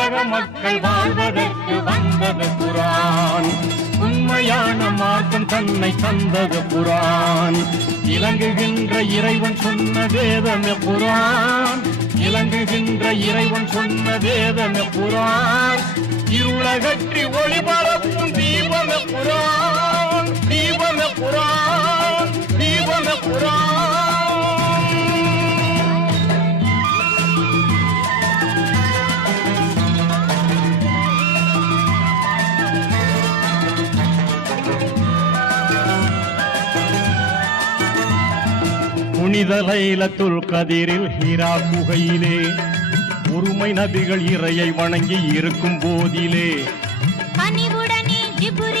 உலக மக்கள் வாழ்வதற்கு வந்தது குரான். உண்மையான மார்க்கம் தன்னை தந்தது குரான். இலங்குகின்ற இறைவன் சொன்ன வேதமே குரான். இலங்குகின்ற இறைவன் சொன்ன வேதமே குரான். இருளகற்றி ஒளிபரப்பும் தீபமே குரான். தீபமே குரான். தீபமே குரான். புனித லைலத்துல் கதிரில் ஹீரா குகையிலே ஒருமை நபிகள் இறையை வணங்கி இருக்கும் போதிலே பணிவுடனே ஜிப்ரீல்